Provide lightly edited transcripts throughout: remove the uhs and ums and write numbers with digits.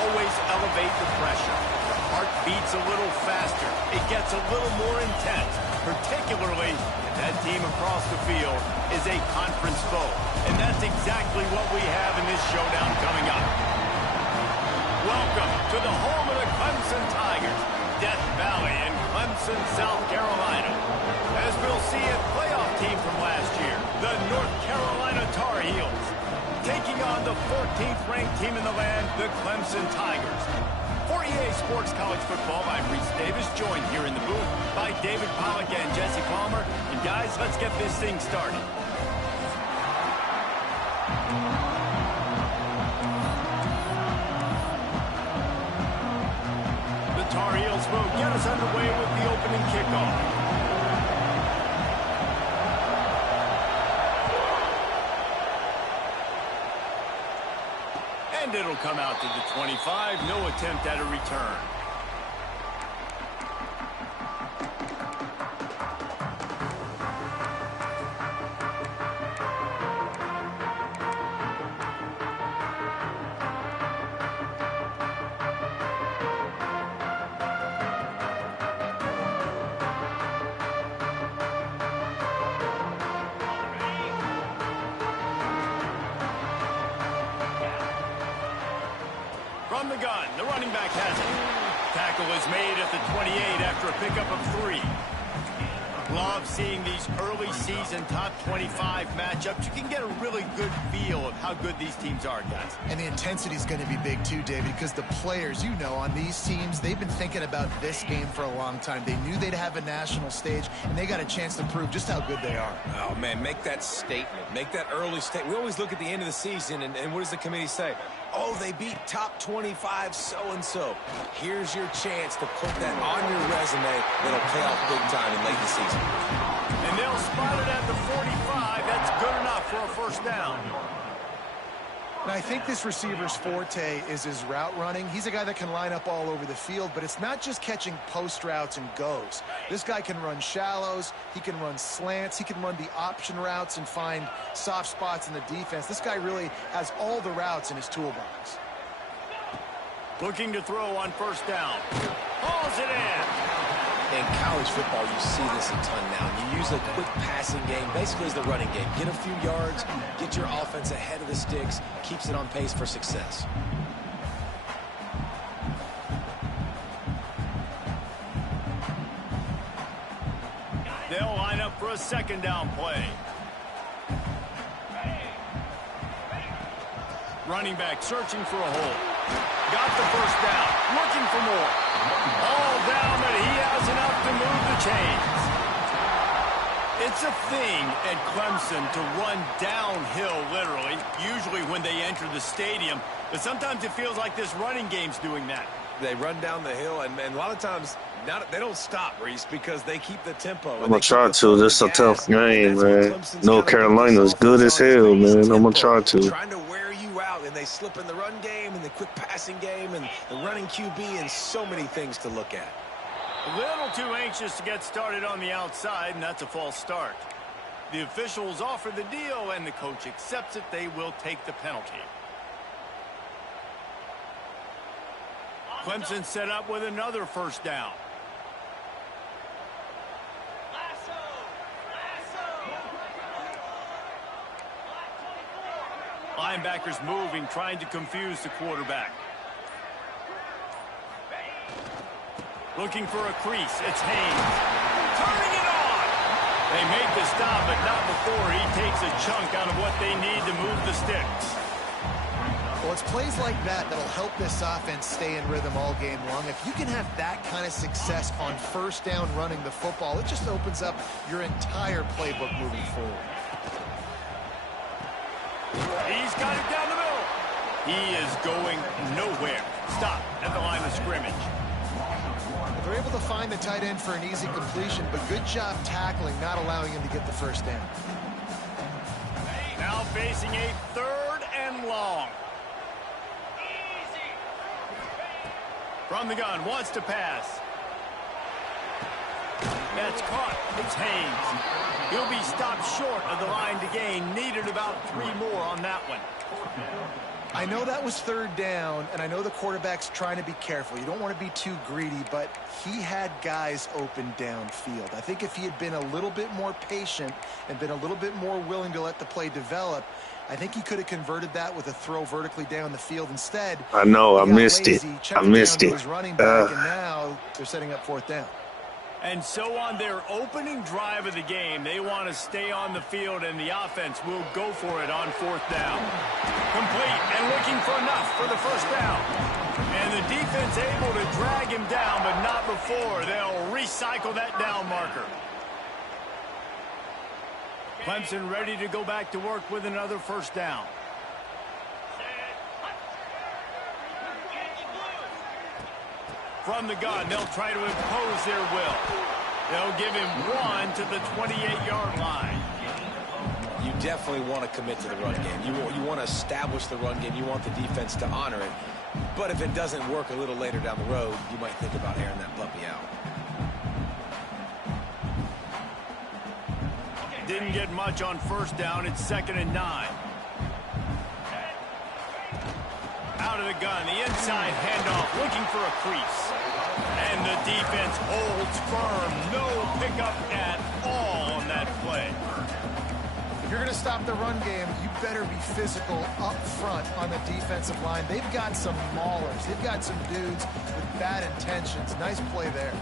always elevate the pressure. The heart beats a little faster. It gets a little more intense, particularly if that team across the field is a conference foe. And that's exactly what we have in this showdown coming up. Welcome to the home of the Clemson Tigers, Death Valley in Clemson, South Carolina. As we'll see, a playoff team from last year, the North Carolina Tar Heels, taking on the 14th ranked team in the land, the Clemson Tigers. For EA Sports College Football, I'm Reese Davis, joined here in the booth by David Pollack and Jesse Palmer. And guys, let's get this thing started. The Tar Heels will get us underway with the opening kickoff. And it'll come out to the 25. No attempt at a return. From the gun, the running back has it. Tackle is made at the 28 after a pickup of 3. Love seeing these early season top 25 matchups. You can get a really good feel of how good these teams are, guys. And the intensity is going to be big too, David, because the players, you know, on these teams, they've been thinking about this game for a long time. They knew they'd have a national stage, and they got a chance to prove just how good they are. Oh, man, make that statement. Make that early statement. We always look at the end of the season, and what does the committee say? Oh, they beat top 25 so-and-so. Here's your chance to put that on your resume that'll pay off big time in late in the season. And they'll spot it at the 45. That's good enough for a first down. And I think this receiver's forte is his route running. He's a guy that can line up all over the field, but it's not just catching post routes and goes. This guy can run shallows, he can run slants, he can run the option routes and find soft spots in the defense. This guy really has all the routes in his toolbox. Looking to throw on first down. Hauls it in. In college football, you see this a ton now. You use a quick passing game, basically as the running game. Get a few yards, get your offense ahead of the sticks, keeps it on pace for success. They'll line up for a second down play. Running back searching for a hole. Got the first down, looking for more. All down, but he has enough to move the chains. It's a thing at Clemson to run downhill, literally, usually when they enter the stadium. But sometimes it feels like this running game's doing that. They run down the hill, and a lot of times they don't stop, Reese, because they keep the tempo. I'm going to try to. This is a tough game, man. North Carolina's good as hell, man. I'm going to try to. Trying to wear you out, and they slip in the run game and the quick passing game and the running QB and so many things to look at. A little too anxious to get started on the outside, and that's a false start. The officials offer the deal, and the coach accepts it. They will take the penalty. Clemson set up with another first down. Linebackers moving, trying to confuse the quarterback. Looking for a crease. It's Haynes. Turning it on. They make the stop, but not before he takes a chunk out of what they need to move the sticks. Well, it's plays like that that'll help this offense stay in rhythm all game long. If you can have that kind of success on first down running the football, it just opens up your entire playbook moving forward. He's got it down the middle. He is going nowhere. Stop at the line of scrimmage. They're able to find the tight end for an easy completion, but good job tackling, not allowing him to get the first down. Now facing a third and long. From the gun, wants to pass. That's caught. It's Haynes. He'll be stopped short of the line to gain. Needed about 3 more on that one. I know that was third down, and I know the quarterback's trying to be careful. You don't want to be too greedy, but he had guys open downfield. I think if he had been a little bit more patient and been a little bit more willing to let the play develop, I think he could have converted that with a throw vertically down the field. Instead, I know, I missed it. I missed it. Running back, and now they're setting up fourth down. And so on their opening drive of the game, they want to stay on the field, and the offense will go for it on fourth down. Complete and looking for enough for the first down. And the defense able to drag him down, but not before. They'll recycle that down marker. Clemson ready to go back to work with another first down. From the gun, they'll try to impose their will. They'll give him one to the 28-yard line. You definitely want to commit to the run game. You want to establish the run game. You want the defense to honor it. But if it doesn't work a little later down the road, you might think about airing that puppy out. Didn't get much on first down. It's 2nd and 9. Out of the gun, the inside handoff, looking for a crease. And the defense holds firm. No pickup at all on that play. If you're going to stop the run game, you better be physical up front on the defensive line. They've got some maulers. They've got some dudes with bad intentions. Nice play there.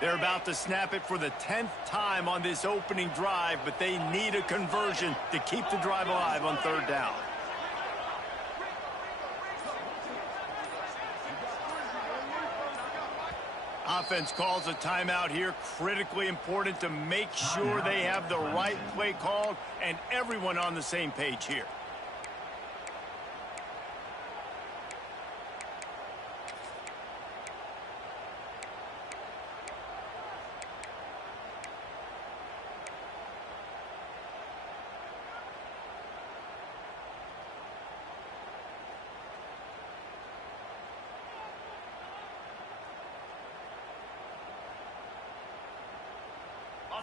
They're about to snap it for the 10th time on this opening drive, but they need a conversion to keep the drive alive on third down. Offense calls a timeout here. Critically important to make sure they have the right play called and everyone on the same page here.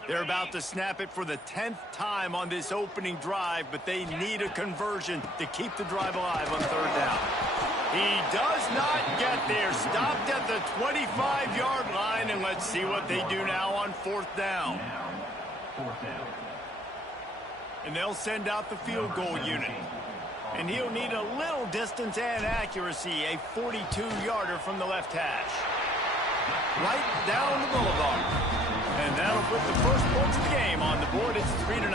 They're about to snap it for the 10th time on this opening drive, but they need a conversion to keep the drive alive on third down. He does not get there. Stopped at the 25-yard line, and let's see what they do now on fourth down. And they'll send out the field goal unit. And he'll need a little distance and accuracy, a 42-yarder from the left hash. Right down the boulevard. And that'll put the first points of the game on the board. It's 3-0.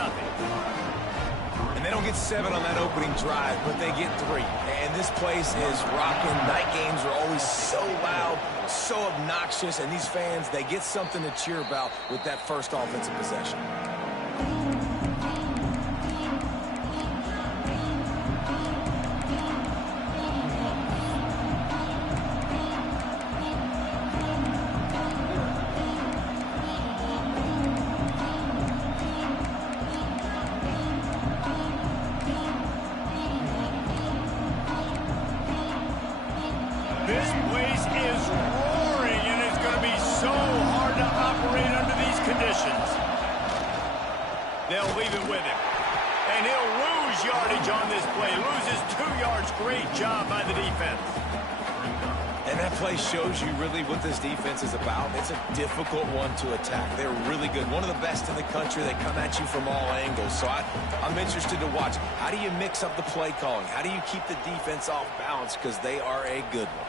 And they don't get 7 on that opening drive, but they get 3. And this place is rocking. Night games are always so loud, so obnoxious, and these fans, they get something to cheer about with that first offensive possession. This place is roaring, and it's going to be so hard to operate under these conditions. They'll leave it with him. And he'll lose yardage on this play. Loses 2 yards. Great job by the defense. And that play shows you really what this defense is about. It's a difficult one to attack. They're really good. One of the best in the country. They come at you from all angles. So I'm interested to watch. How do you mix up the play calling? How do you keep the defense off balance? Because they are a good one.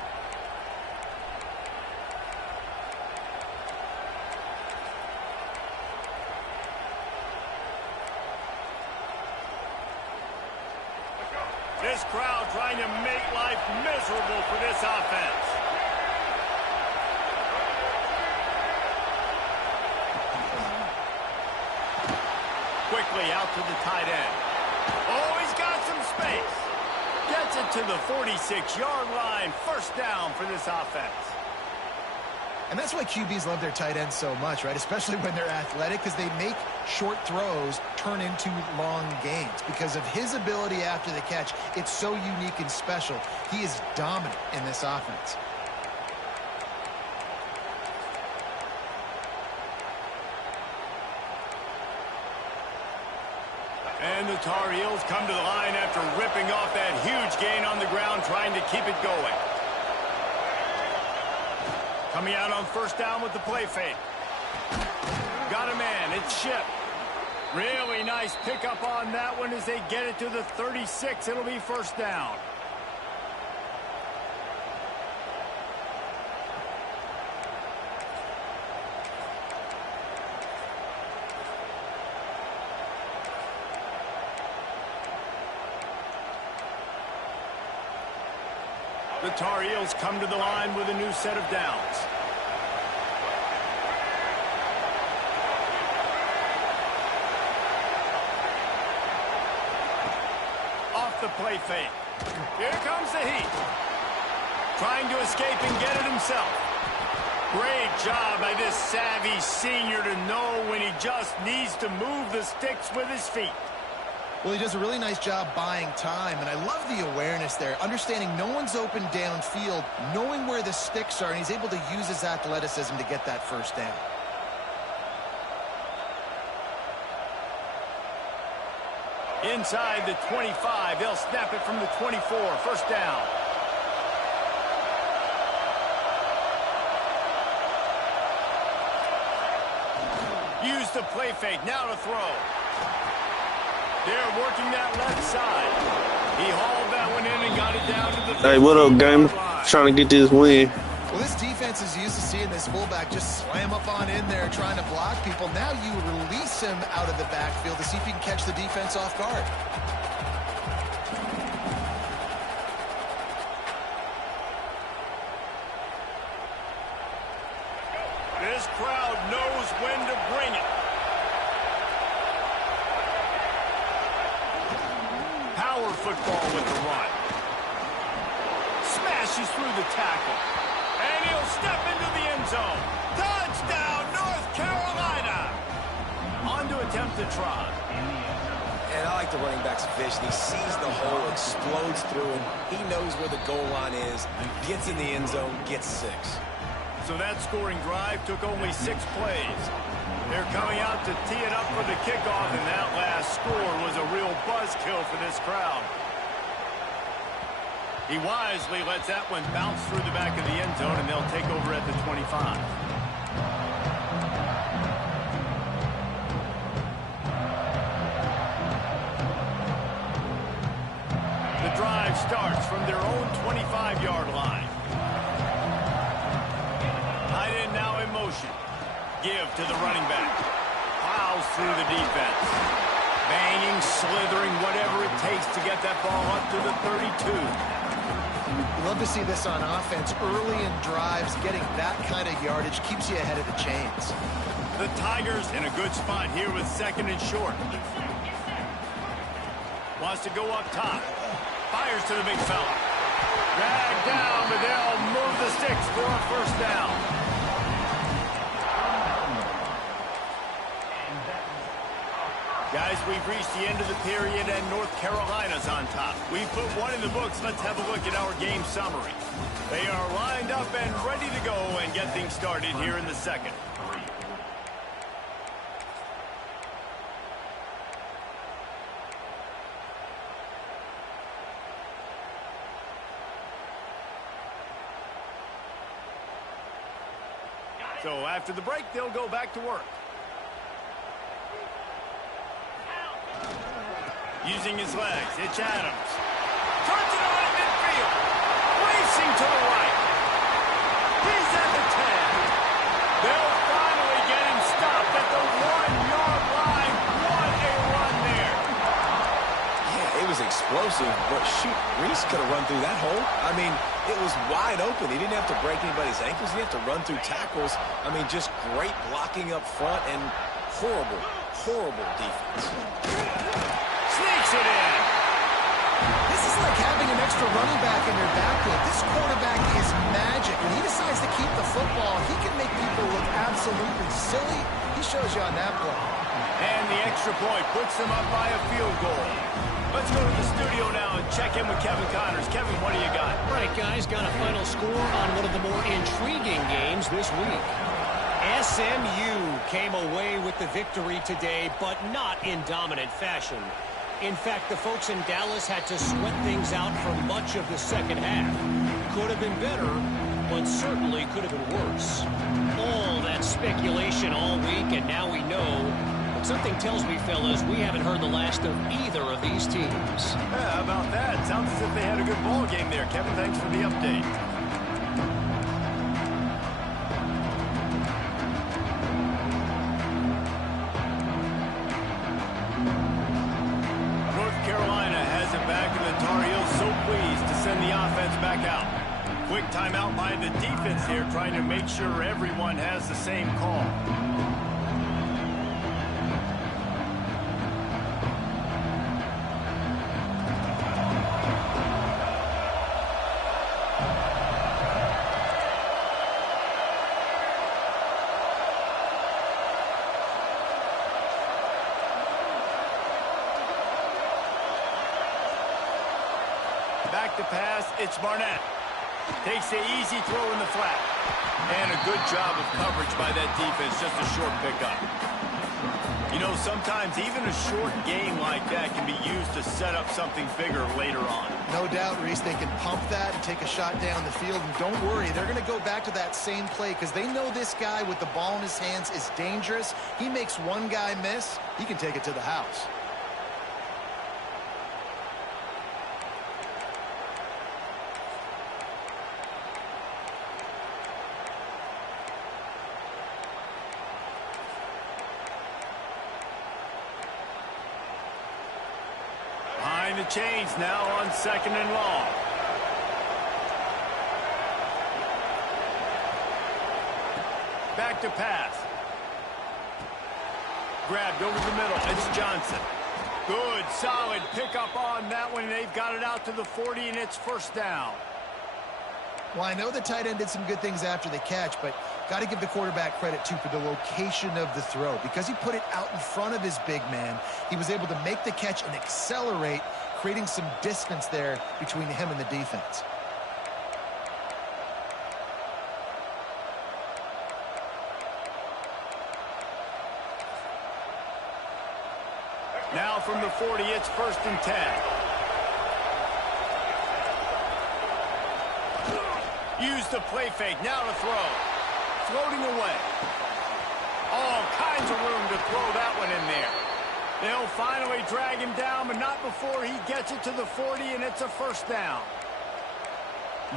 This crowd trying to make life miserable for this offense. Quickly out to the tight end. Oh, he's got some space. Gets it to the 46-yard line. First down for this offense. And that's why QBs love their tight ends so much, right? Especially when they're athletic, because they make short throws turn into long gains. Because of his ability after the catch, it's so unique and special. He is dominant in this offense. And the Tar Heels come to the line after ripping off that huge gain on the ground, trying to keep it going. Coming out on first down with the play fake. Got a man. It's Ship. Really nice pickup on that one as they get it to the 36. It'll be first down. The Tar Heels come to the line with a new set of downs. Off the play fake. Here comes the heat. Trying to escape and get it himself. Great job by this savvy senior to know when he just needs to move the sticks with his feet. Well, he does a really nice job buying time, and I love the awareness there, understanding no one's open downfield, knowing where the sticks are, and he's able to use his athleticism to get that first down. Inside the 25, they'll snap it from the 24, first down. Use the play fake, now to throw. They're working that left side. He hauled that one in and got it down to the 15-yard line. Hey, what up, game? Trying to get this win. Well, this defense is used to seeing this fullback just slam up on in there trying to block people. Now you release him out of the backfield to see if you can catch the defense off guard. This crowd knows when to bring it. Power football with the run. Smashes through the tackle. And he'll step into the end zone. Touchdown, North Carolina! On to attempt the try. And I like the running back's vision. He sees the hole, explodes through it. He knows where the goal line is, gets in the end zone, gets 6. So that scoring drive took only 6 plays. They're coming out to tee it up for the kickoff, and that last score was a real buzzkill for this crowd. He wisely lets that one bounce through the back of the end zone, and they'll take over at the 25. The drive starts from their own 25-yard line. Tight end now in motion. Give to the running back. Plows through the defense. Banging, slithering, whatever it takes to get that ball up to the 32. Love to see this on offense. Early in drives, getting that kind of yardage keeps you ahead of the chains. The Tigers in a good spot here with second and short. Wants to go up top. Fires to the big fella. Dragged down, but they'll move the sticks for a first down. Guys, we've reached the end of the period, and North Carolina's on top. We've put one in the books. Let's have a look at our game summary. They are lined up and ready to go and get things started here in the second. So after the break, they'll go back to work. Using his legs, it's Adams. Turns it on in midfield. Racing to the right. He's at the 10. They'll finally get him stopped at the 1-yard line. What a run there. Yeah, it was explosive, but shoot, Reese could have run through that hole. I mean, it was wide open. He didn't have to break anybody's ankles. He didn't have to run through tackles. I mean, just great blocking up front and horrible, horrible defense. Sneaks it in. This is like having an extra running back in your backfield. This quarterback is magic. When he decides to keep the football, he can make people look absolutely silly. He shows you on that play. And the extra point puts them up by a field goal. Let's go to the studio now and check in with Kevin Connors. Kevin, what do you got? All right, guys, got a final score on one of the more intriguing games this week. SMU came away with the victory today, but not in dominant fashion. In fact, the folks in Dallas had to sweat things out for much of the second half. Could have been better, but certainly could have been worse. All that speculation all week, and now we know. But something tells me, fellas, we haven't heard the last of either of these teams. Yeah, how about that? Sounds as if they had a good ball game there. Kevin, thanks for the update. Quick timeout by the defense here, trying to make sure everyone has the same call. Back to pass, it's Barnett. Takes the easy throw in the flat. And a good job of coverage by that defense, just a short pickup. You know, sometimes even a short game like that can be used to set up something bigger later on. No doubt, Reese, they can pump that and take a shot down the field. And don't worry, they're going to go back to that same play because they know this guy with the ball in his hands is dangerous. He makes one guy miss, he can take it to the house. The chains now on 2nd and long. Back to pass. Grabbed over the middle. It's Johnson. Good, solid pickup on that one. They've got it out to the 40, and it's first down. Well, I know the tight end did some good things after the catch, but got to give the quarterback credit, too, for the location of the throw. Because he put it out in front of his big man, he was able to make the catch and accelerate, creating some distance there between him and the defense. Now from the 40, it's 1st and 10. Use the play fake. Now to throw. Floating away. All kinds of room to throw that one in there. They'll finally drag him down, but not before he gets it to the 40, and it's a first down.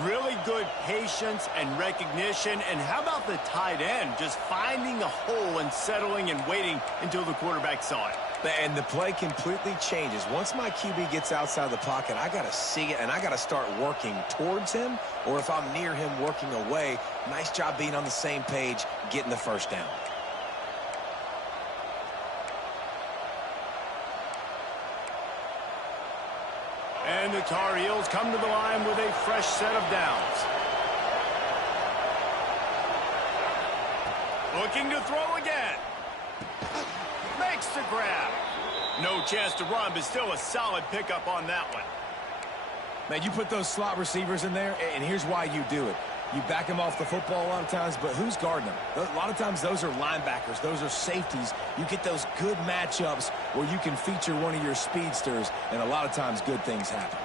Really good patience and recognition. And how about the tight end just finding the hole and settling and waiting until the quarterback saw it? And the play completely changes. Once my QB gets outside the pocket, I got to see it, and I got to start working towards him, or if I'm near him, working away. Nice job being on the same page, getting the first down. And the Tar Heels come to the line with a fresh set of downs. Looking to throw again. Makes the grab. No chance to run, but still a solid pickup on that one. Man, you put those slot receivers in there, and here's why you do it. You back them off the football a lot of times, but who's guarding them? A lot of times those are linebackers. Those are safeties. You get those good matchups where you can feature one of your speedsters, and a lot of times good things happen.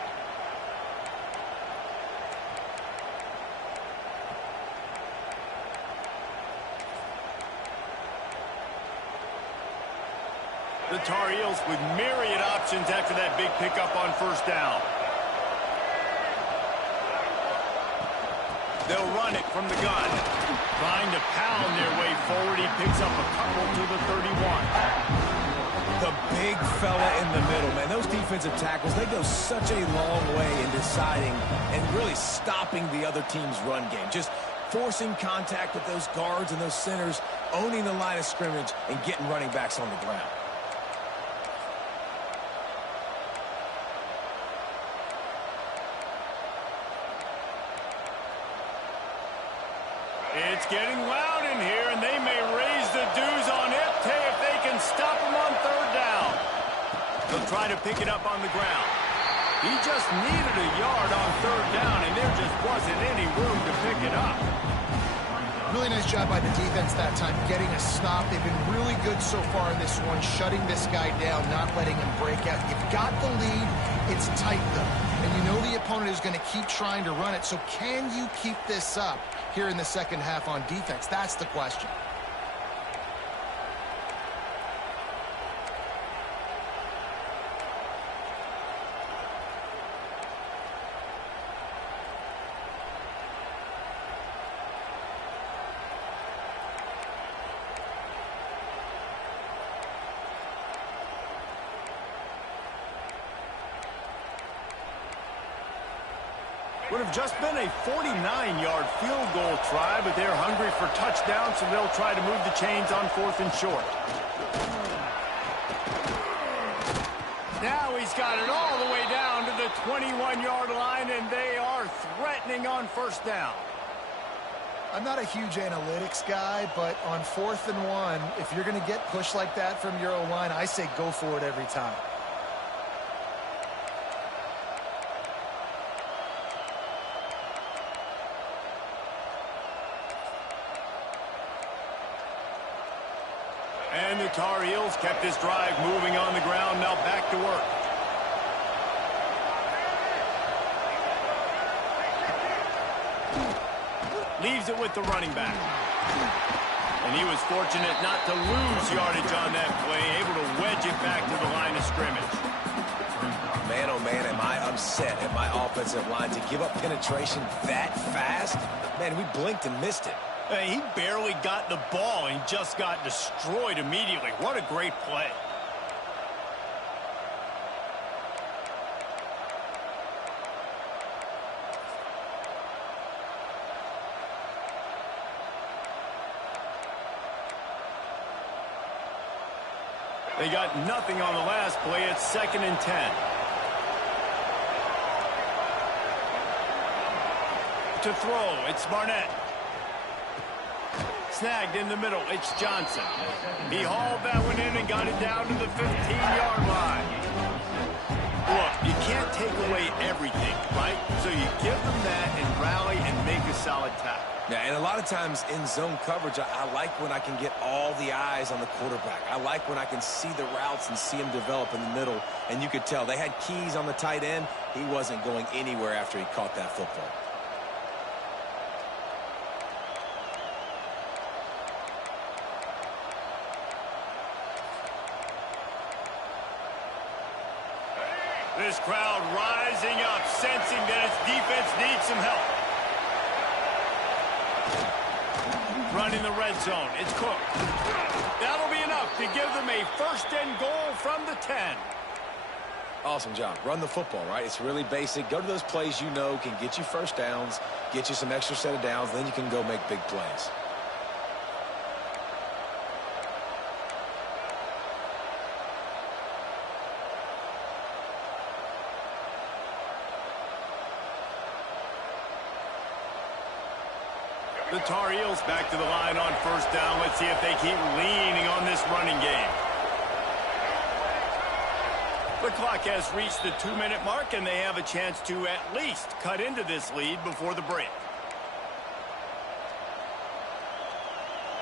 The Tar Heels with myriad options after that big pickup on first down. They'll run it from the gun. Trying to pound their way forward. He picks up a couple to the 31. The big fella in the middle, man. Those defensive tackles, they go such a long way in deciding and really stopping the other team's run game. Just forcing contact with those guards and those centers, owning the line of scrimmage, and getting running backs on the ground. It's getting loud in here, and they may raise the dues on Epte if they can stop him on third down. They'll try to pick it up on the ground. He just needed a yard on third down, and there just wasn't any room to pick it up. Really nice job by the defense that time, getting a stop. They've been really good so far in this one, shutting this guy down, not letting him break out. You've got the lead. It's tight, though. And you know the opponent is going to keep trying to run it. So can you keep this up here in the second half on defense? That's the question. Would have just been a 49-yard field goal try, but they're hungry for touchdowns, so they'll try to move the chains on 4th and short. Now he's got it all the way down to the 21-yard line, and they are threatening on first down. I'm not a huge analytics guy, but on 4th and 1, if you're going to get pushed like that from your O-line, I say go for it every time. And the Tar Heels kept this drive moving on the ground. Now back to work. Leaves it with the running back. And he was fortunate not to lose yardage on that play, able to wedge it back to the line of scrimmage. Man, oh man, am I upset at my offensive line to give up penetration that fast? Man, we blinked and missed it. He barely got the ball and just got destroyed immediately. What a great play. They got nothing on the last play. It's 2nd and 10. To throw, it's Barnett. Snagged in the middle, it's Johnson. He hauled that one in and got it down to the 15-yard line. Look, you can't take away everything, right? So you give them that and rally and make a solid tackle. Yeah, and a lot of times in zone coverage, I like when I can get all the eyes on the quarterback. I like when I can see the routes and see him develop in the middle. And you could tell they had keys on the tight end. He wasn't going anywhere after he caught that football. This crowd rising up, sensing that its defense needs some help. Running the red zone, it's Cook. That'll be enough to give them a 1st and goal from the 10. Awesome job. Run the football, right? It's really basic. Go to those plays you know can get you first downs, get you some extra set of downs, then you can go make big plays. The Tar Heels back to the line on first down. Let's see if they keep leaning on this running game. The clock has reached the 2-minute mark, and they have a chance to at least cut into this lead before the break.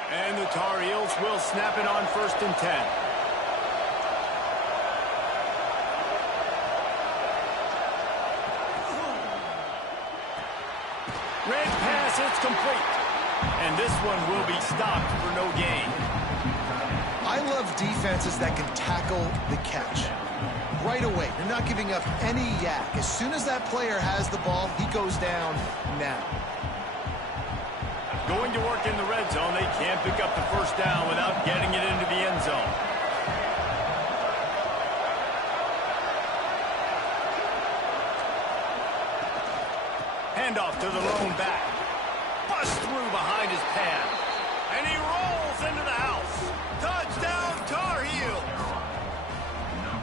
And the Tar Heels will snap it on 1st and 10. Red pass, it's complete. And this one will be stopped for no gain. I love defenses that can tackle the catch. Right away, you're not giving up any yak. As soon as that player has the ball, he goes down now. Going to work in the red zone, they can't pick up the first down without getting it into the end zone. Handoff to the lone back. Bust through behind his pad. And he rolls into the house. Touchdown, Tar Heels.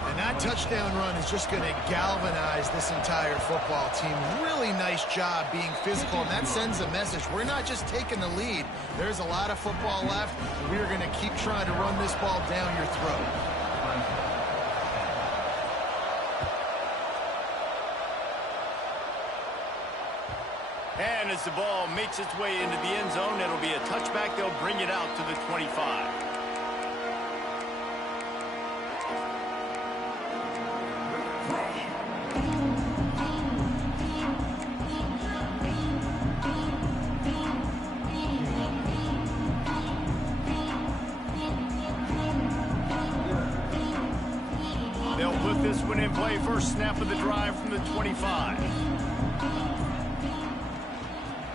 And that That touchdown run is just going to galvanize this entire football team. Really nice job being physical, and that sends a message. We're not just taking the lead. There's a lot of football left, and we are going to keep trying to run this ball down your throat. And as the ball makes its way into the end zone, it'll be a touchback. They'll bring it out to the 25. They'll put this one in play. First snap of the drive from the 25.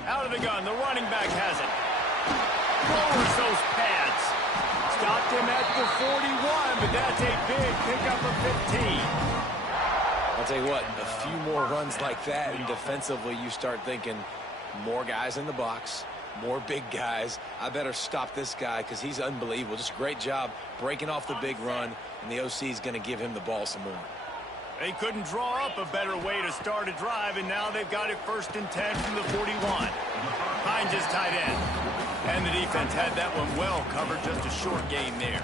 Out of the gun, the running back has it. Lowers those pads. Stopped him at the 41, but that's a big pickup of 15. I'll tell you what, a few more runs like that, and defensively you start thinking more guys in the box, more big guys. I better stop this guy because he's unbelievable. Just a great job breaking off the big run, and the OC is going to give him the ball some more. They couldn't draw up a better way to start a drive, and now they've got it 1st and 10 from the 41. Hines is tight end. And the defense had that one well covered, just a short gain there.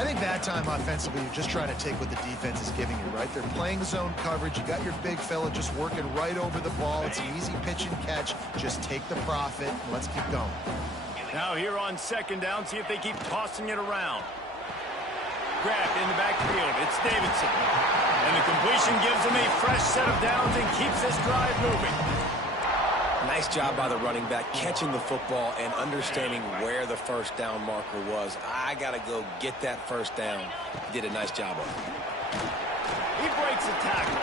I think that time offensively, you're just trying to take what the defense is giving you, right? They're playing zone coverage. You got your big fella just working right over the ball. It's an easy pitch and catch. Just take the profit, and let's keep going. Now here on 2nd down, see if they keep tossing it around. Grabbed in the backfield. It's Davidson. And the completion gives him a fresh set of downs and keeps this drive moving. Nice job by the running back catching the football and understanding where the first down marker was. I got to go get that first down. He did a nice job of it. He breaks a tackle.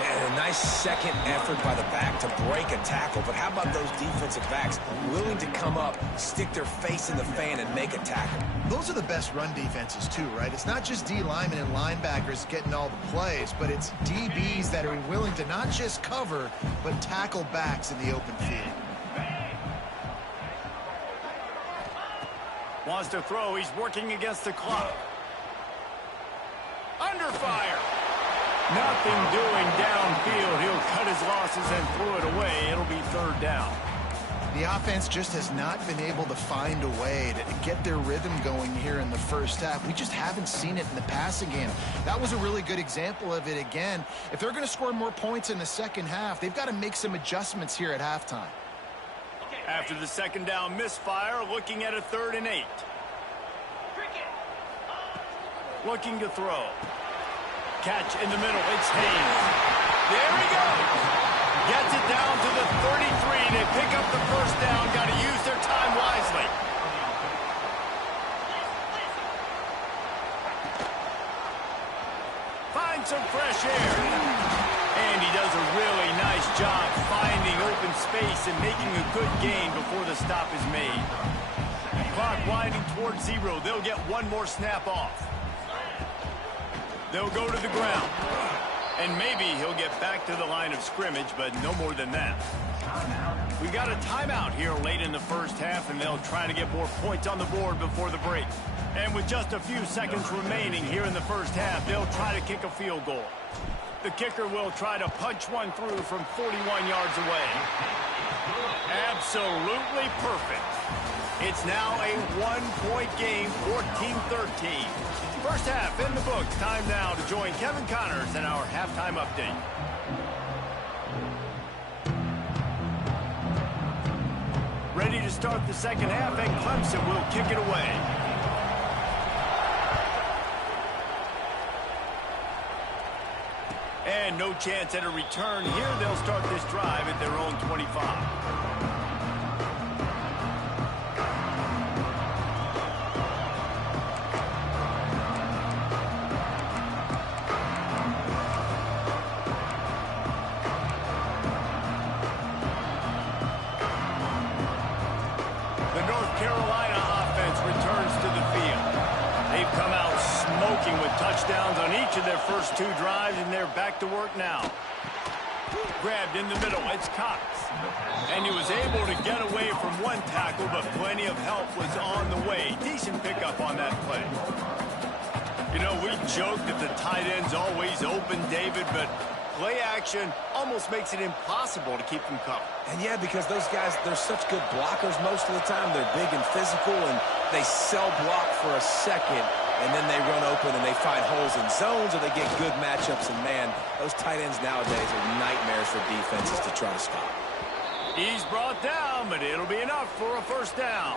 And a nice second effort by the back to break a tackle. But how about those defensive backs willing to come up, stick their face in the fan, and make a tackle? Those are the best run defenses, too, right? It's not just D linemen and linebackers getting all the plays, but it's DBs that are willing to not just cover, but tackle backs in the open field. Wants to throw. He's working against the clock. Under fire. Nothing doing downfield. He'll cut his losses and throw it away. It'll be 3rd down. The offense just has not been able to find a way to get their rhythm going here in the first half. We just haven't seen it in the passing game. That was a really good example of it again. If they're going to score more points in the second half, they've got to make some adjustments here at halftime. After the 2nd down misfire, looking at a 3rd and 8. Looking to throw. Catch in the middle. It's Haynes. There he goes. Gets it down to the 33. They pick up the first down. Got to use their time wisely. Find some fresh air. And he does a really nice job finding open space and making a good gain before the stop is made. Clock winding towards 0. They'll get one more snap off. They'll go to the ground. And maybe he'll get back to the line of scrimmage, but no more than that. We got a timeout here late in the first half, and they'll try to get more points on the board before the break. And with just a few seconds remaining here in the first half, they'll try to kick a field goal. The kicker will try to punch one through from 41 yards away. Absolutely perfect. It's now a 1-point game, 14-13. First half in the books. Time now to join Kevin Connors in our halftime update. Ready to start the second half, and Clemson will kick it away. And no chance at a return here. They'll start this drive at their own 25. Touchdowns on each of their first 2 drives, and they're back to work now. Grabbed in the middle. It's Cox. And he was able to get away from one tackle, but plenty of help was on the way. Decent pickup on that play. You know, we joke that the tight end's always open, David, but play action almost makes it impossible to keep them covered. And yeah, because those guys, they're such good blockers most of the time. They're big and physical, and they sell block for a second, and then they run open and they find holes in zones, or they get good matchups. And man, those tight ends nowadays are nightmares for defenses to try to stop. He's brought down, but it'll be enough for a first down.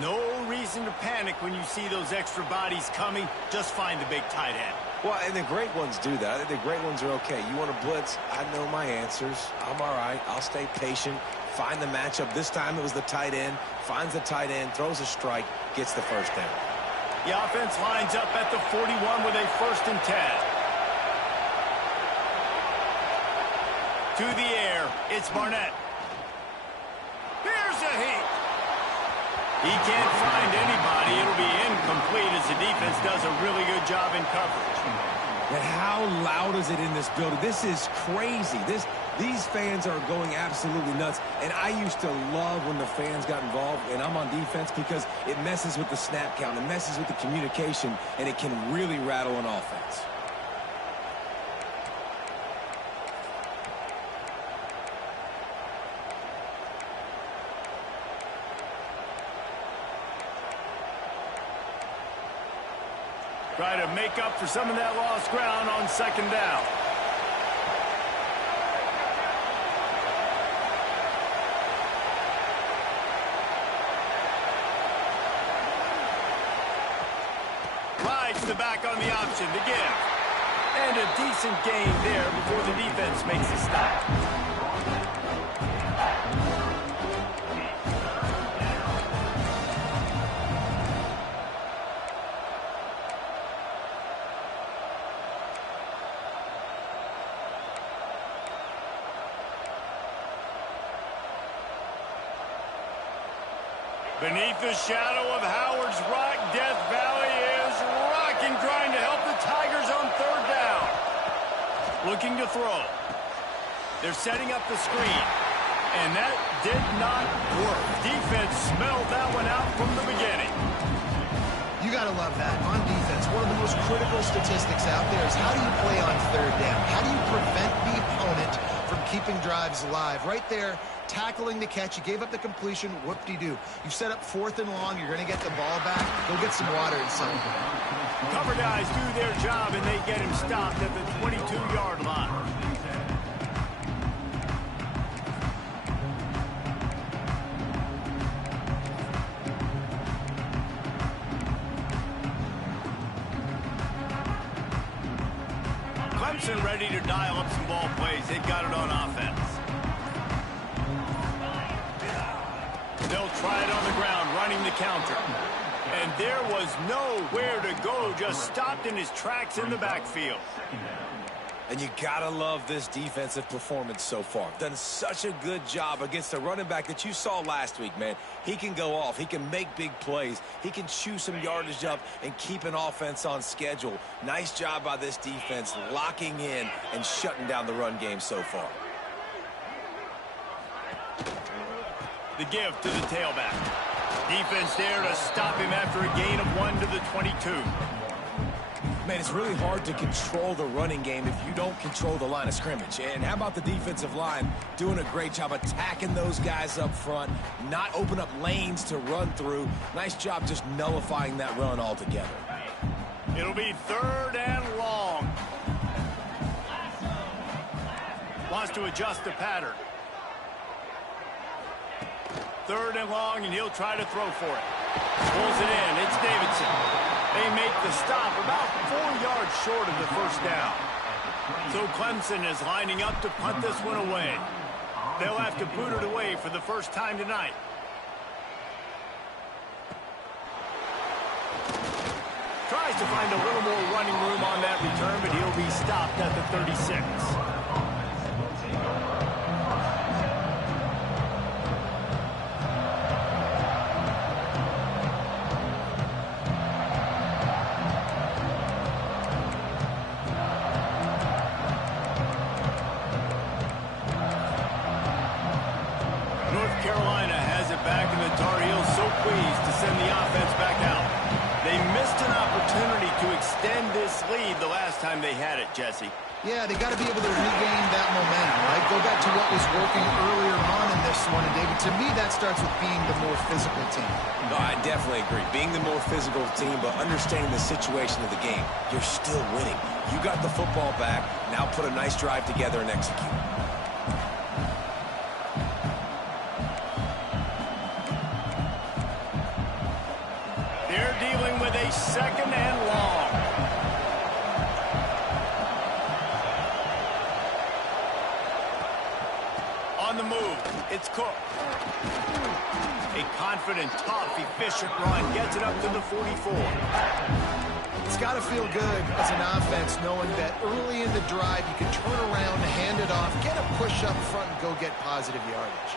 No reason to panic when you see those extra bodies coming. Just find the big tight end. Well, and the great ones do that. I think the great ones are okay. You want to blitz? I know my answers. I'm all right. I'll stay patient. Find the matchup. This time it was the tight end. Finds the tight end, throws a strike, gets the first down. The offense lines up at the 41 with a 1st and 10. To the air, it's Barnett. Here's a heat. He can't find anybody. It'll be incomplete as the defense does a really good job in coverage. And how loud is it in this building? This is crazy. These fans are going absolutely nuts. And I used to love when the fans got involved, and I'm on defense, because it messes with the snap count. It messes with the communication, and it can really rattle an offense. Try to make up for some of that lost ground on 2nd down. Rides the back on the option to give. And a decent gain there before the defense makes a stop. Beneath the shadow of Howard's Rock, Death Valley is rocking, trying to help the Tigers on 3rd down. Looking to throw. They're setting up the screen. And that did not work. Defense smelled that one out from the beginning. You got to love that. On defense, one of the most critical statistics out there is how do you play on 3rd down? How do you prevent the opponent from keeping drives alive? Right there, tackling the catch. You gave up the completion. Whoop-de-doo. You've set up 4th and long. You're going to get the ball back. Go get some water and something. Cover guys do their job, and they get him stopped at the 22-yard line. Clemson ready to dial up some ball plays. They've got it on offense. They'll try it on the ground, running the counter. And there was nowhere to go, just stopped in his tracks in the backfield. And you gotta love this defensive performance so far. Done such a good job against a running back that you saw last week, man. He can go off. He can make big plays. He can chew some yardage up and keep an offense on schedule. Nice job by this defense locking in and shutting down the run game so far. The give to the tailback. Defense there to stop him after a gain of 1 to the 22. Man, it's really hard to control the running game if you don't control the line of scrimmage. And how about the defensive line doing a great job attacking those guys up front, not open up lanes to run through. Nice job just nullifying that run altogether. It'll be 3rd and long. Wants to adjust the pattern. 3rd and long, and he'll try to throw for it. Pulls it in. It's Davidson. They make the stop about 4 yards short of the first down. So Clemson is lining up to punt this one away. They'll have to boot it away for the first time tonight. Tries to find a little more running room on that return, but he'll be stopped at the 36. Carolina has it back, and the Tar Heels so pleased to send the offense back out. They missed an opportunity time they had it, Jesse. Yeah, they got to be able to regain that momentum, right? Go back to what was working earlier on in this one. And, David, to me, that starts with being the more physical team. No, I definitely agree. Being the more physical team, but understanding the situation of the game. You're still winning. You got the football back. Now put a nice drive together and execute. They're dealing with a second and long. On the move, it's Cook. A confident, tough, efficient run gets it up to the 44. It's got to feel good as an offense knowing that early in the drive you can turn around, hand it off, get a push up front, and go get positive yardage.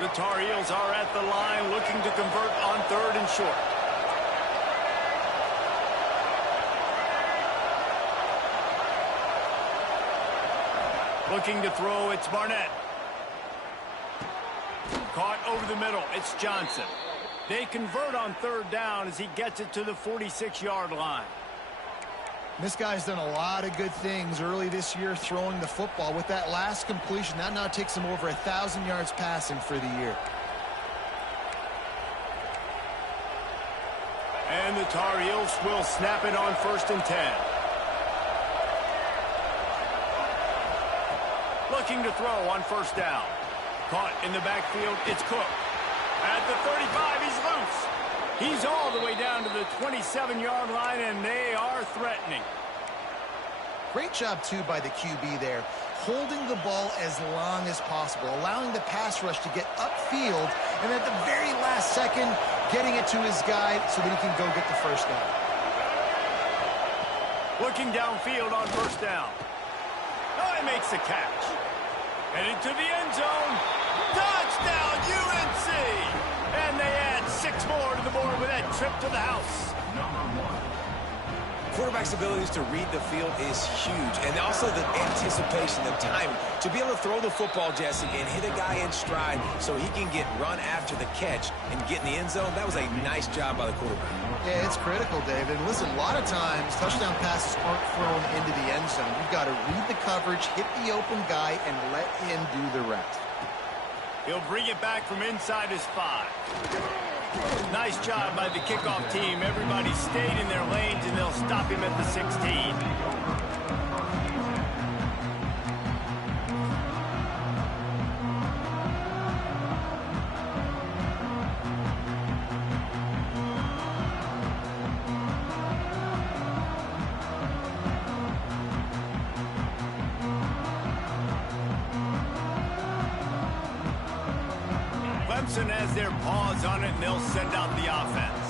The Tar Heels are at the line looking to convert on 3rd and short. Looking to throw, it's Barnett. Caught over the middle, it's Johnson. They convert on 3rd down as he gets it to the 46-yard line. This guy's done a lot of good things early this year throwing the football. With that last completion, that now takes him over 1,000 yards passing for the year. And the Tar Heels will snap it on 1st and 10. Looking to throw on 1st down. Caught in the backfield, it's Cook. At the 35, he's loose. He's all the way down to the 27-yard line, and they are threatening. Great job, too, by the QB there. Holding the ball as long as possible, allowing the pass rush to get upfield, and at the very last second, getting it to his guy so that he can go get the 1st down. Looking downfield on 1st down. Oh, he makes the catch. Headed to the end zone. Touchdown, UNC! And they add 6 more to the board with that trip to the house. Quarterback's abilities to read the field is huge, and also the anticipation, the timing. To be able to throw the football, Jesse, and hit a guy in stride so he can get run after the catch and get in the end zone, that was a nice job by the quarterback. Yeah, it's critical, David. And listen, a lot of times, touchdown passes aren't thrown into the end zone. You've got to read the coverage, hit the open guy, and let him do the rest. He'll bring it back from inside his 5. Nice job by the kickoff team. Everybody stayed in their lanes, and they'll stop him at the 16. Clemson has their paws on it, and they'll send out the offense.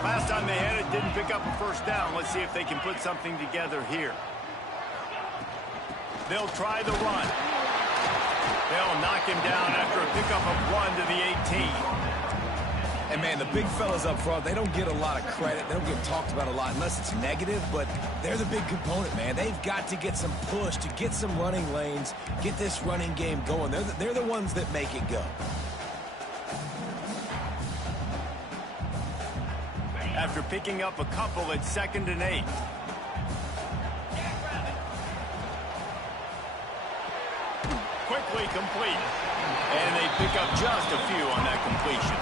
Last time they had it, didn't pick up a 1st down. Let's see if they can put something together here. They'll try the run. They'll knock him down after a pickup of 1 to the 18. And, man, the big fellas up front, they don't get a lot of credit. They don't get talked about a lot unless it's negative, but they're the big component, man. They've got to get some push, to get some running lanes, get this running game going. They're the ones that make it go. After picking up a couple at 2nd and 8. Quickly completed. And they pick up just a few on that completion.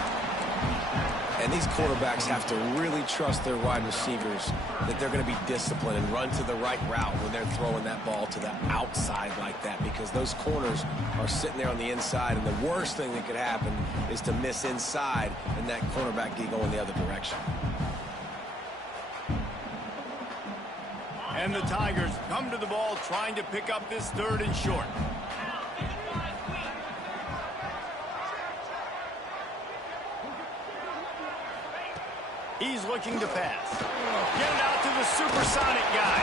And these quarterbacks have to really trust their wide receivers that they're going to be disciplined and run to the right route when they're throwing that ball to the outside like that, because those corners are sitting there on the inside, and the worst thing that could happen is to miss inside and that cornerback get going the other direction. And the Tigers come to the ball trying to pick up this 3rd and short. He's looking to pass. Get it out to the supersonic guy.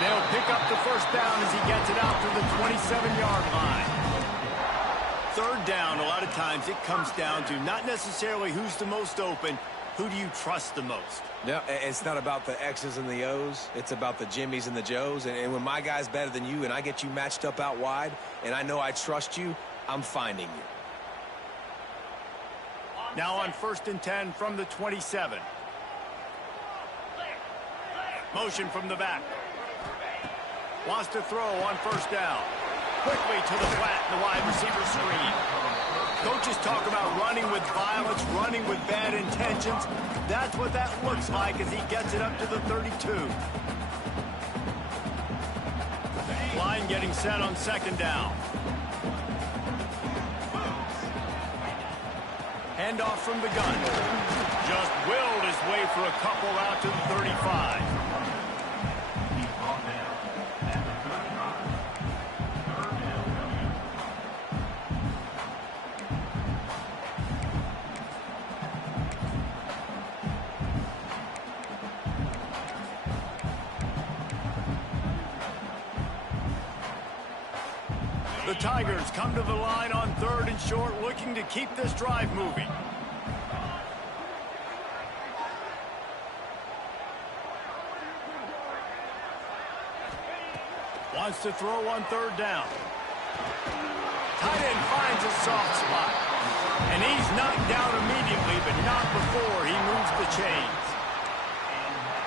They'll pick up the 1st down as he gets it out to the 27-yard line. 3rd down, a lot of times it comes down to not necessarily who's the most open, who do you trust the most? No, it's not about the X's and the O's. It's about the Jimmys and the Joes. And when my guy's better than you and I get you matched up out wide and I know I trust you, I'm finding you. Now on 1st and 10 from the 27. Motion from the back. Wants to throw on 1st down. Quickly to the flat, the wide receiver screen. Coaches talk about running with violence, running with bad intentions. That's what that looks like as he gets it up to the 32. Line getting set on 2nd down. Handoff from the gun. Just willed his way for a couple out to the 35. The Tigers come to the line on 3rd and short, looking to keep this drive moving. Wants to throw on 3rd down. Tight end finds a soft spot. And he's knocked down immediately, but not before he moves the chains.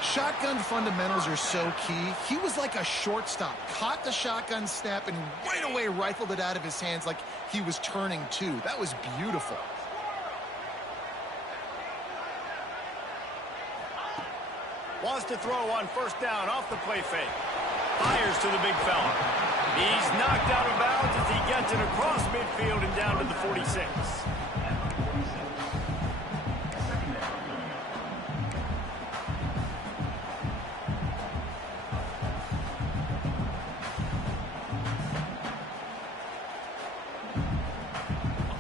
Shotgun fundamentals are so key. He was like a shortstop. Caught the shotgun snap and right away rifled it out of his hands like he was turning two. That was beautiful. Wants to throw on 1st down off the play fake. Fires to the big fella. He's knocked out of bounds as he gets it across midfield and down to the 46.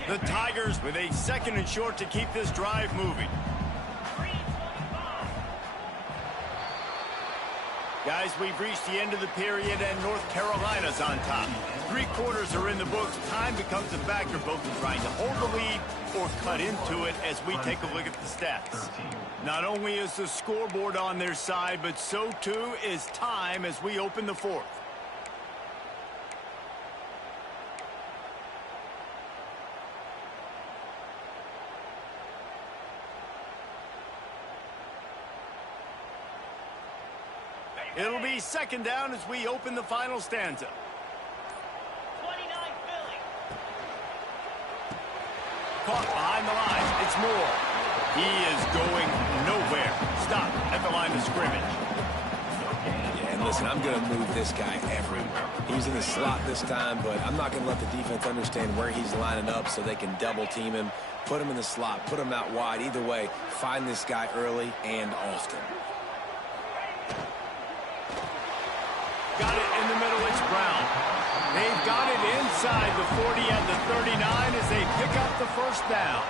The Tigers with a 2nd and short to keep this drive moving. Guys, we've reached the end of the period and North Carolina's on top. 3 quarters are in the books. Time becomes a factor both in trying to hold the lead or cut into it as we take a look at the stats. Not only is the scoreboard on their side, but so too is time as we open the 4th. It'll be 2nd down as we open the final stanza. 29 Philly. Caught behind the line. It's Moore. He is going nowhere. Stop at the line of scrimmage. Yeah, and listen, I'm going to move this guy everywhere. He's in the slot this time, but I'm not going to let the defense understand where he's lining up so they can double team him, put him in the slot, put him out wide. Either way, find this guy early and often. Got it in the middle, it's Brown. They've got it inside the 40 and the 39 as they pick up the 1st down.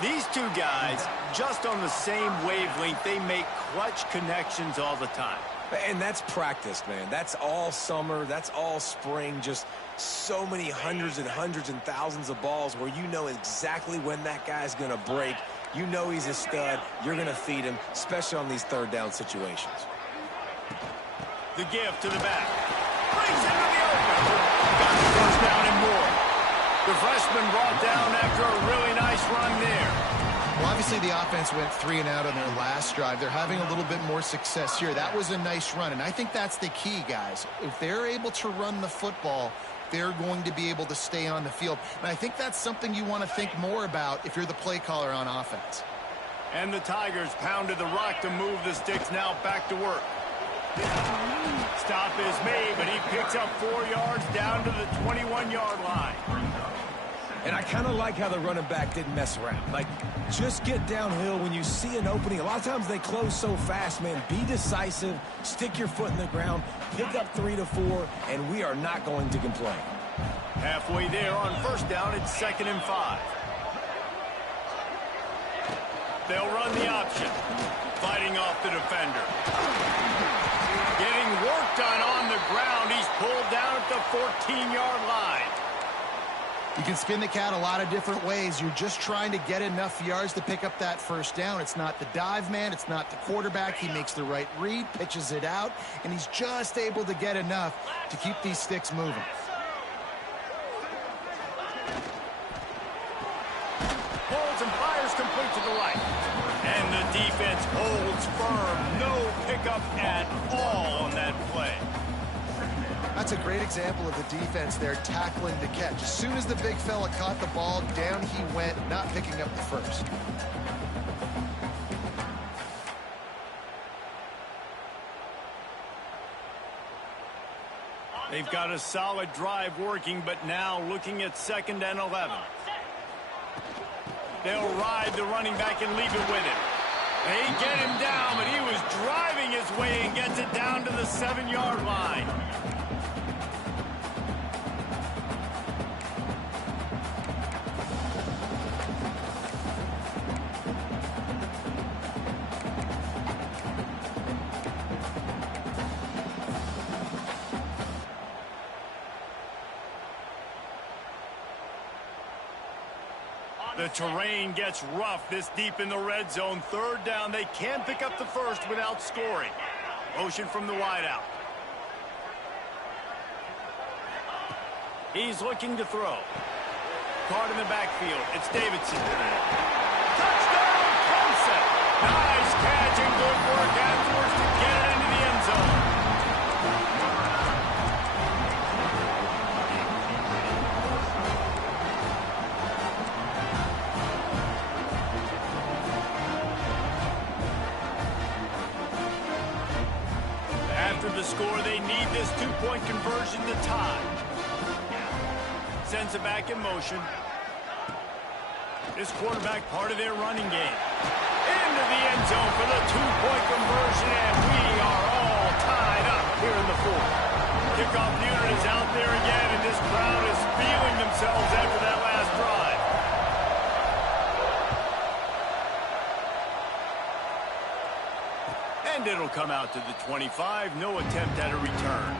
These two guys, just on the same wavelength, they make clutch connections all the time. And that's practice, man. That's all summer. That's all spring. Just so many hundreds and thousands of balls where you know exactly when that guy's going to break. You know he's a stud. You're going to feed him, especially on these 3rd down situations. The give to the back. Brings into the open. Got the 1st down and more. The freshman brought down after a really nice run there. Well, obviously the offense went 3 and out on their last drive. They're having a little bit more success here. That was a nice run, and I think that's the key, guys. If they're able to run the football, they're going to be able to stay on the field. And I think that's something you want to think more about if you're the play caller on offense. And the Tigers pounded the rock to move the sticks, now back to work. Stop is made, but he picks up 4 yards down to the 21-yard line. And I kind of like how the running back didn't mess around. Like, just get downhill when you see an opening. A lot of times they close so fast, man. Be decisive, stick your foot in the ground, pick up 3 to 4, and we are not going to complain. Halfway there on 1st down, it's 2nd and 5. They'll run the option, fighting off the defender. Getting work done on the ground. He's pulled down at the 14-yard line. You can spin the cat a lot of different ways. You're just trying to get enough yards to pick up that first down. It's not the dive man. It's not the quarterback. He makes the right read, pitches it out, and he's just able to get enough to keep these sticks moving. Holds and fires complete to the right. And the defense holds firm. No pickup at all on that play. That's a great example of the defense there tackling the catch. As soon as the big fella caught the ball, down he went, not picking up the first. They've got a solid drive working, but now looking at 2nd and 11. They'll ride the running back and leave it with him. They get him down, but he was driving his way and gets it down to the 7-yard line. The terrain gets rough this deep in the red zone. 3rd down. They can't pick up the first without scoring. Motion from the wideout. He's looking to throw. Caught in the backfield. It's Davidson. Touchdown, Clemson. Nice catch and good work afterwards to get it into the end zone. After the score, they need this 2-point conversion to tie. Sends it back in motion. This quarterback part of their running game. Into the end zone for the 2-point conversion, and we are all tied up here in the 4th. Kickoff unit is out there again, and this crowd is feeling themselves after that last drive. And it'll come out to the 25. No attempt at a return.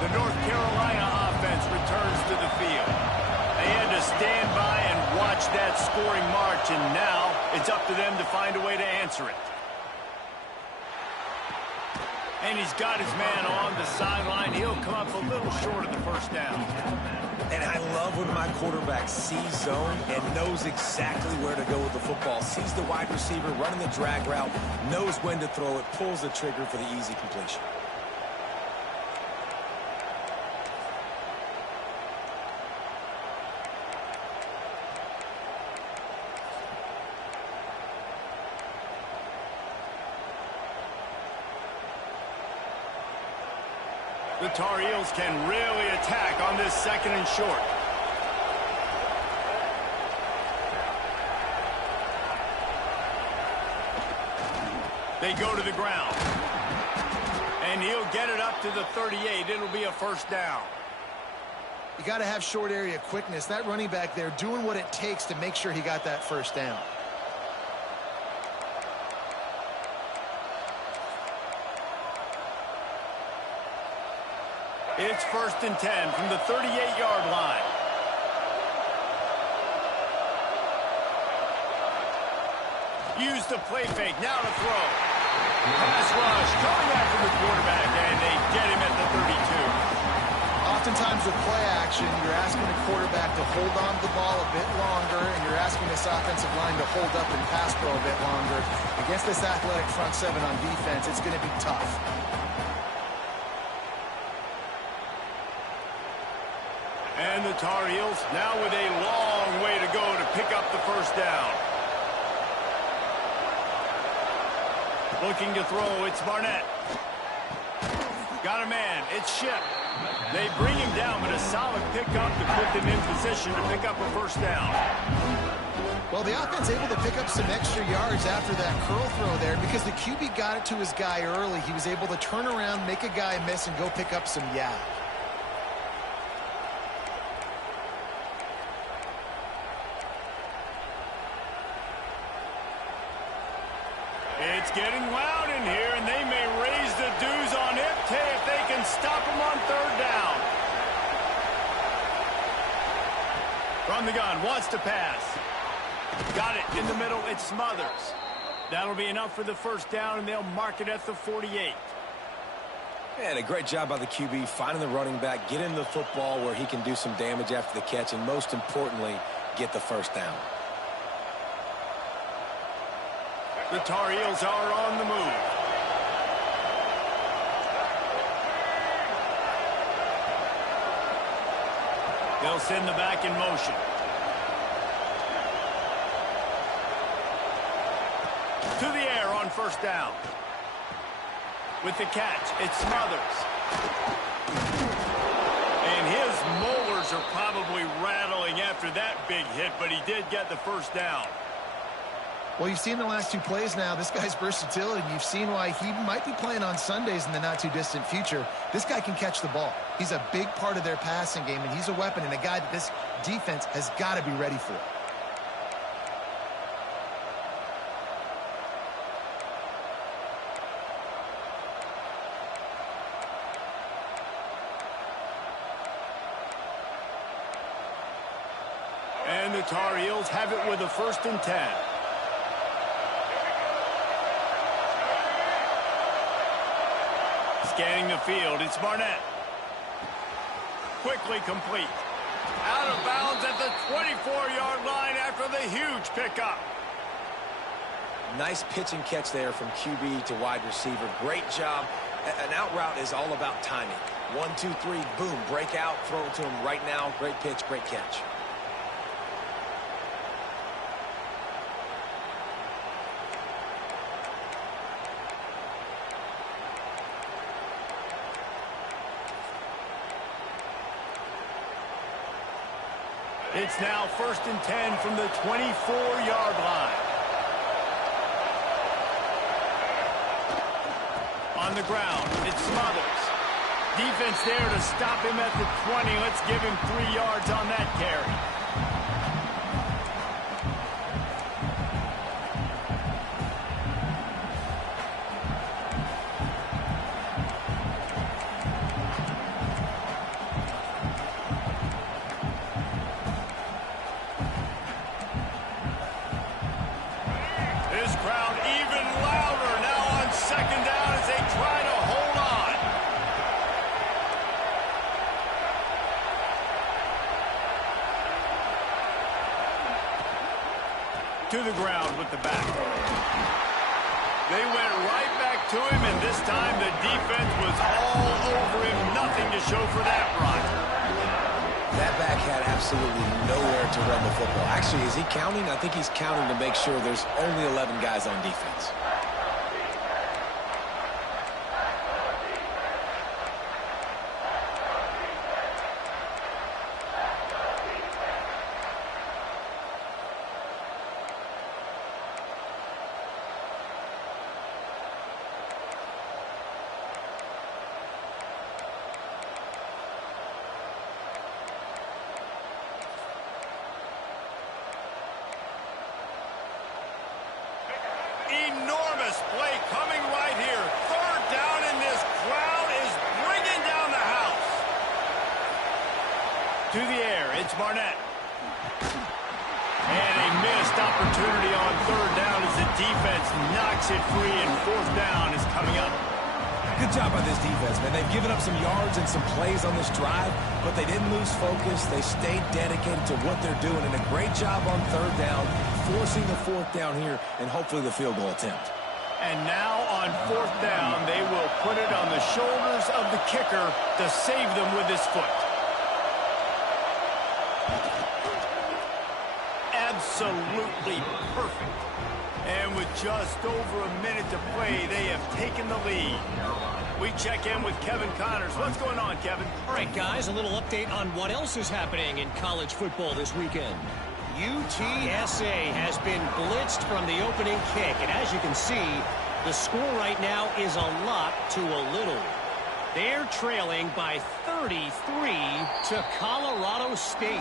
The North Carolina offense returns to the field. They had to stand by and watch that scoring march, and now it's up to them to find a way to answer it. And he's got his man on the sideline. He'll come up a little short of the first down. And I love when my quarterback sees zone and knows exactly where to go with the football. Sees the wide receiver running the drag route, knows when to throw it, pulls the trigger for the easy completion. The Tar Heels can really attack on this 2nd and short. They go to the ground. And he'll get it up to the 38. It'll be a first down. You got to have short area quickness. That running back there doing what it takes to make sure he got that first down. It's 1st and 10 from the 38-yard line. Use the play fake. Now to throw. Pass rush coming after the quarterback, and they get him at the 32. Oftentimes with play action, you're asking the quarterback to hold on to the ball a bit longer, and you're asking this offensive line to hold up and pass pro a bit longer. Against this athletic front 7 on defense, it's going to be tough. And the Tar Heels now with a long way to go to pick up the first down. Looking to throw, it's Barnett. Got a man, it's Ship. They bring him down, but a solid pickup to put them in position to pick up a first down. Well, the offense able to pick up some extra yards after that curl throw there because the QB got it to his guy early. He was able to turn around, make a guy miss, and go pick up some yak. It's getting loud in here, and they may raise the dues on Ipte if they can stop him on third down. From the gun, wants to pass. Got it in the middle, it's Smothers. That'll be enough for the first down, and they'll mark it at the 48. And a great job by the QB finding the running back, get him the football where he can do some damage after the catch, and most importantly, get the first down. The Tar Heels are on the move. They'll send the back in motion. To the air on first down. With the catch, it's Smothers. And his molars are probably rattling after that big hit, but he did get the first down. Well, you've seen the last 2 plays now. This guy's versatility. You've seen why he might be playing on Sundays in the not-too-distant future. This guy can catch the ball. He's a big part of their passing game, and he's a weapon and a guy that this defense has got to be ready for. And the Tar Heels have it with a 1st and 10. Scanning the field, it's Barnett. Quickly complete. Out of bounds at the 24-yard line after the huge pickup. Nice pitch and catch there from QB to wide receiver. Great job. An out route is all about timing. 1, 2, 3, boom, break out, throw it to him right now. Great pitch, great catch. It's now 1st and 10 from the 24-yard line. On the ground, it's Smothers. Defense there to stop him at the 20. Let's give him 3 yards on that carry. To the ground with the back. They went right back to him, and this time the defense was all over him. Nothing to show for that run. That back had absolutely nowhere to run the football. Actually, is he counting? I think he's counting to make sure there's only 11 guys on defense. Enormous play coming right here. 3rd down, and this crowd is bringing down the house. To the air, it's Barnett. And a missed opportunity on 3rd down as the defense knocks it free, and 4th down is coming up. Good job by this defense, man. They've given up some yards and some plays on this drive, but they didn't lose focus. They stayed dedicated to what they're doing, and a great job on 3rd down, forcing the 4th down here, and hopefully the field goal attempt. And now on 4th down, they will put it on the shoulders of the kicker to save them with his foot. Add absolutely perfect. And with just over a minute to play, they have taken the lead. We check in with Kevin Connors. What's going on, Kevin? All right, guys, a little update on what else is happening in college football this weekend. UTSA has been blitzed from the opening kick, and as you can see, the score right now is a lot to a little. They're trailing by 33 to Colorado State.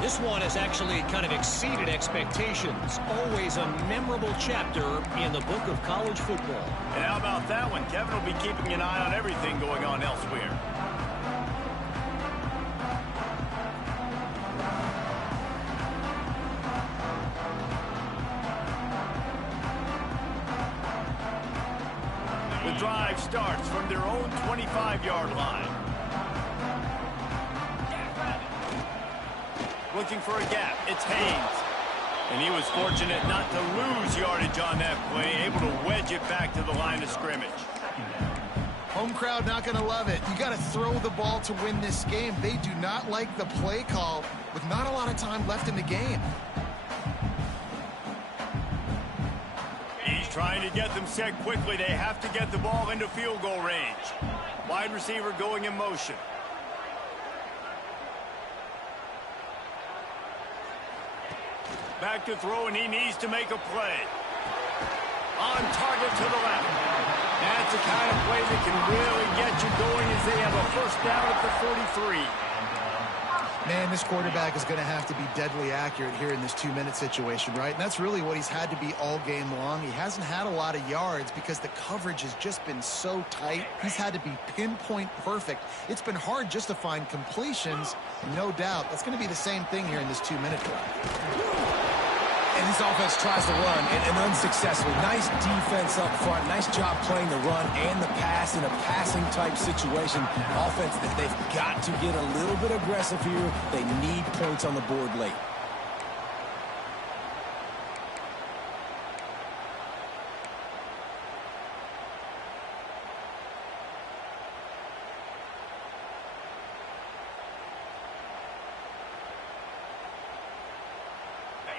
This one has actually kind of exceeded expectations. Always a memorable chapter in the book of college football. And how about that one? Kevin will be keeping an eye on everything going on elsewhere. The drive starts from their own 25-yard line. Looking for a gap. It's Haynes. And he was fortunate not to lose yardage on that play, able to wedge it back to the line of scrimmage. Home crowd not going to love it. You got to throw the ball to win this game. They do not like the play call with not a lot of time left in the game. He's trying to get them set quickly. They have to get the ball into field goal range. Wide receiver going in motion. Back to throw, and he needs to make a play. On target to the left. That's the kind of play that can really get you going as they have a first down at the 43. Man, this quarterback is going to have to be deadly accurate here in this 2-minute situation, right? And that's really what he's had to be all game long. He hasn't had a lot of yards because the coverage has just been so tight. He's had to be pinpoint perfect. It's been hard just to find completions, no doubt. That's going to be the same thing here in this 2-minute drive. And this offense tries to run and unsuccessfully. Nice defense up front. Nice job playing the run and the pass in a passing type situation. Offense, they've got to get a little bit aggressive here. They need points on the board late.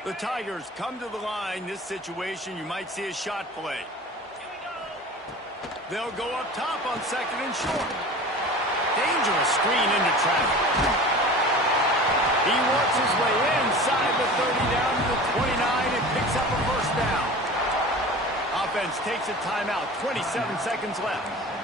The Tigers come to the line. This situation, you might see a shot play. They'll go up top on second and short. Dangerous screen into traffic. He works his way inside the 30 down to the 29 and picks up a first down. Offense takes a timeout. 27 seconds left.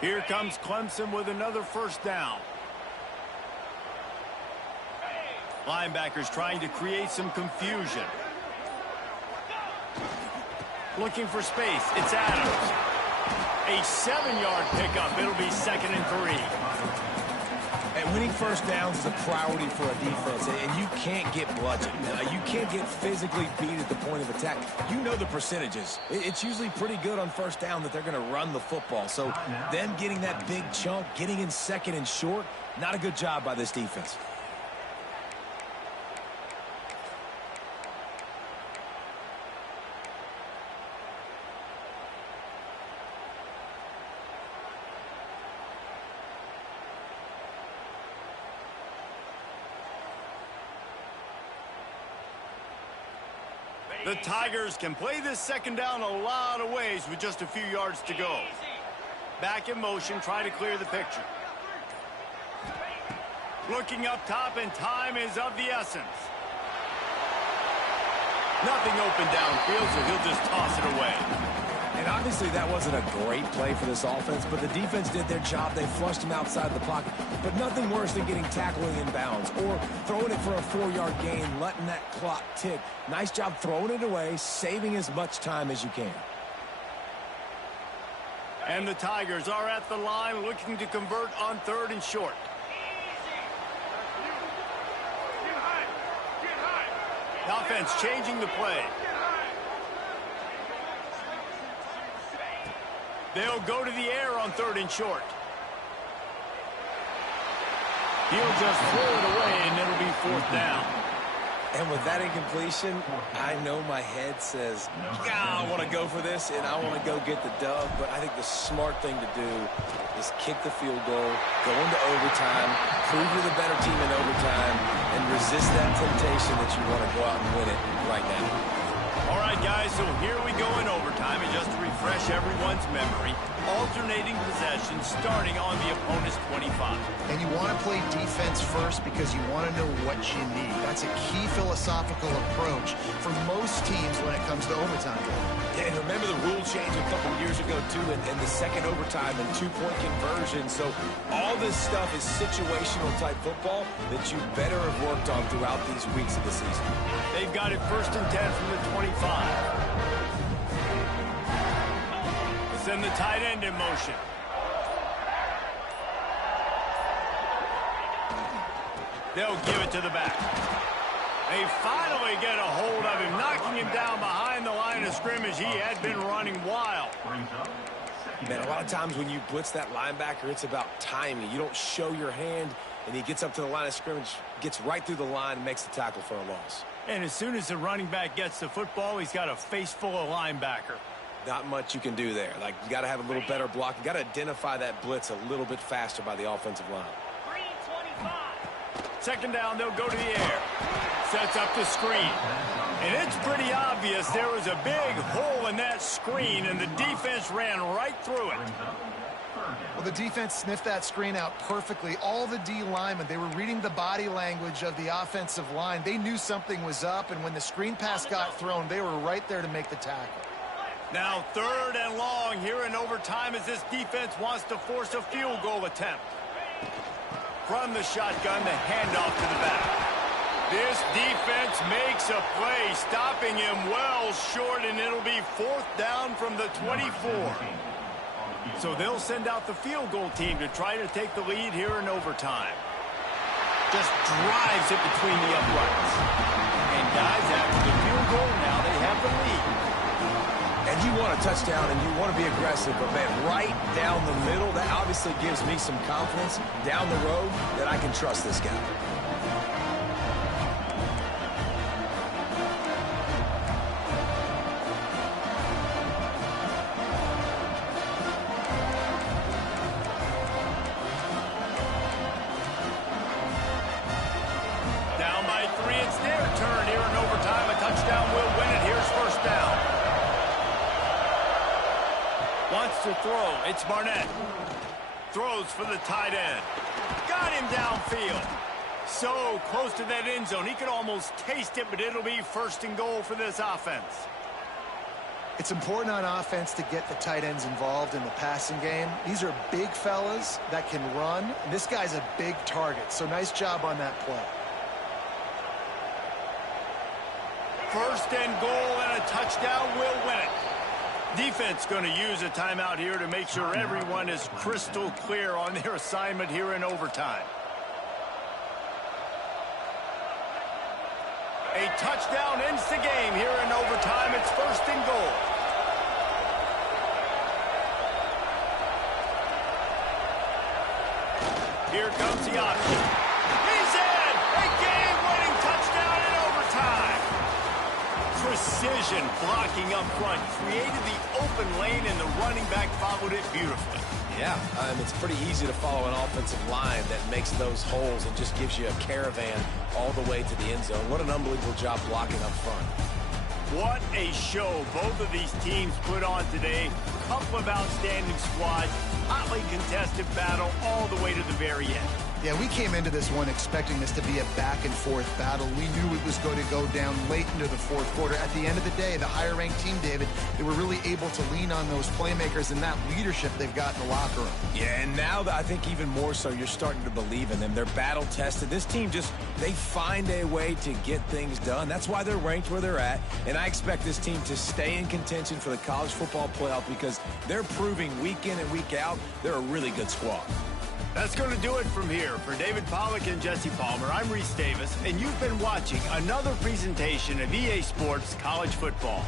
Here comes Clemson with another first down. Linebackers trying to create some confusion. Looking for space. It's Adams. A 7-yard pickup. It'll be 2nd and 3. And winning first downs is a priority for a defense, and you can't get bludgeoned. You can't get physically beat at the point of attack. You know the percentages. It's usually pretty good on first down that they're going to run the football. So them getting that big chunk, getting in second and short, not a good job by this defense. The Tigers can play this second down a lot of ways with just a few yards to go. Back in motion, try to clear the picture. Looking up top, and time is of the essence. Nothing open downfield, so he'll just toss it away. And obviously that wasn't a great play for this offense, but the defense did their job. They flushed him outside the pocket. But nothing worse than getting tackled in bounds or throwing it for a 4-yard gain, letting that clock tick. Nice job throwing it away, saving as much time as you can. And the Tigers are at the line looking to convert on 3rd and short. The offense changing the play. They'll go to the air on 3rd and short. He'll just throw it away, and it'll be 4th down. And with that incompletion, I know my head says, I want to go for this, and I want to go get the dub. But I think the smart thing to do is kick the field goal, go into overtime, prove you're the better team in overtime, and resist that temptation that you want to go out and win it right now. All right, guys, so here we go in overtime. And just to refresh everyone's memory, alternating possessions starting on the opponent's 25. And you want to play defense first because you want to know what you need. That's a key philosophical approach for most teams when it comes to overtime. Yeah, and remember the rule change a couple years ago, too, in the second overtime and 2-point conversion. So all this stuff is situational type football that you better have worked on throughout these weeks of the season. They've got it 1st and 10 from the 25. Send the tight end in motion. They'll give it to the back. They finally get a hold of him, knocking him down behind the line of scrimmage. He had been running wild. Man, a lot of times when you blitz that linebacker, it's about timing. You don't show your hand, and he gets up to the line of scrimmage, gets right through the line, and makes the tackle for a loss. And as soon as the running back gets the football, he's got a face full of linebacker. Not much you can do there. Like, you got to have a little better block. You got to identify that blitz a little bit faster by the offensive line. 3-25. 2nd down, they'll go to the air. Sets up the screen. And it's pretty obvious there was a big hole in that screen, and the defense ran right through it. Well, the defense sniffed that screen out perfectly. All the D linemen, they were reading the body language of the offensive line. They knew something was up, and when the screen pass got thrown, they were right there to make the tackle. Now 3rd and long here in overtime as this defense wants to force a field goal attempt. From the shotgun, the handoff to the back. This defense makes a play, stopping him well short, and it'll be 4th down from the 24. So they'll send out the field goal team to try to take the lead here in overtime. Just drives it between the uprights. And guys, after the field goal, now they have the lead. And you want a touchdown and you want to be aggressive, but man, right down the middle, that obviously gives me some confidence down the road that I can trust this guy. Down by 3, it's their turn here in overtime. A touchdown will win it. Here's 1st down. Wants to throw. It's Barnett. Throws for the tight end. Got him downfield. So close to that end zone. He could almost taste it, but it'll be 1st and goal for this offense. It's important on offense to get the tight ends involved in the passing game. These are big fellas that can run, and this guy's a big target, so nice job on that play. 1st and goal, and a touchdown will win it. Defense going to use a timeout here to make sure everyone is crystal clear on their assignment here in overtime. A touchdown ends the game here in overtime. It's 1st and goal. Here comes the option. He's in! A game-winning touchdown in overtime. Precision blocking up front created the open lane, and the running back followed it beautifully. Yeah, it's pretty easy to follow an offensive line that makes those holes and just gives you a caravan all the way to the end zone. What an unbelievable job blocking up front. What a show both of these teams put on today. Couple of outstanding squads, hotly contested battle all the way to the very end. Yeah, we came into this one expecting this to be a back-and-forth battle. We knew it was going to go down late into the 4th quarter. At the end of the day, the higher-ranked team, David, they were really able to lean on those playmakers and that leadership they've got in the locker room. Yeah, and now I think even more so, you're starting to believe in them. They're battle-tested. This team they find a way to get things done. That's why they're ranked where they're at, and I expect this team to stay in contention for the college football playoff because they're proving week in and week out they're a really good squad. That's going to do it from here. For David Pollack and Jesse Palmer, I'm Reese Davis, and you've been watching another presentation of EA Sports College Football.